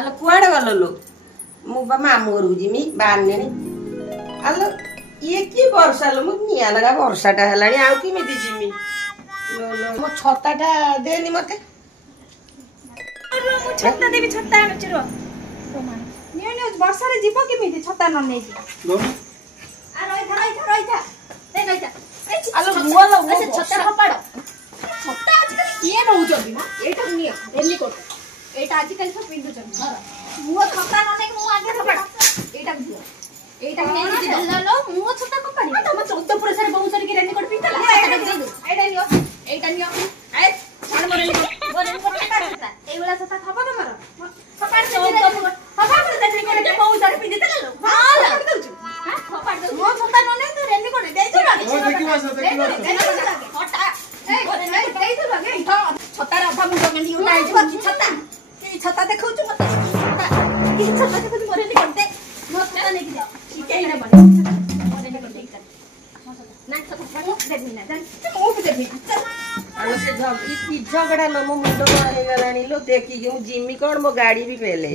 आलो कुआड़े गलो लो मु मामू घर जिमी बाने आलो ये की वर्षा लो मु निया लगा वर्षाटा हेलानी आउ किमिति जिमी लो लो मो छताटा देनी मते मु छत्ता देबी छत्ता आनु चिरो नियो नियो वर्षा रे जीव किमिति छत्ता न नै लो आ रोइथा दे रोइथा आलो मुआलो छत्ता खपाडो छत्ता आजकल किए नउ जबी म एटा नियो रेनी कोट एटा आजकल सब पिंदु जबी घर मुआ छत्ता न नै मु आगे खपाडो एटा दियो एटा नै दियो लो मुआ छत्ता खपाडी तम 14 पुरुष रे बहुत सारी की रेनी कोट पितला एटा नियो ए छाड़ मरे गोरे को छत्ता ए वाला छत्ता खपा तमर खपाड दे खपाड दे रेनी कोट बहुत सारी पिंदितला लो हां खपाड दउछु हां खपाड दउ मुआ छत्ता न नै तो रेनी कोट दे छु ओ देखि मास हटा छत्ता अधा मुंड गंडी उठा कि छत्ता देखौ छु मत कि छत्ता देखौ छु मोरे नि करते मत ना नहीं जाओ ठीक है ना बने मोरे नि करते ना छत्ता देबी ना जान मो पे देबी आलो से झगड़ा न मो मुंड हे गलानी लो देखि कि मु जिमी कोन मो गाड़ी भी पेले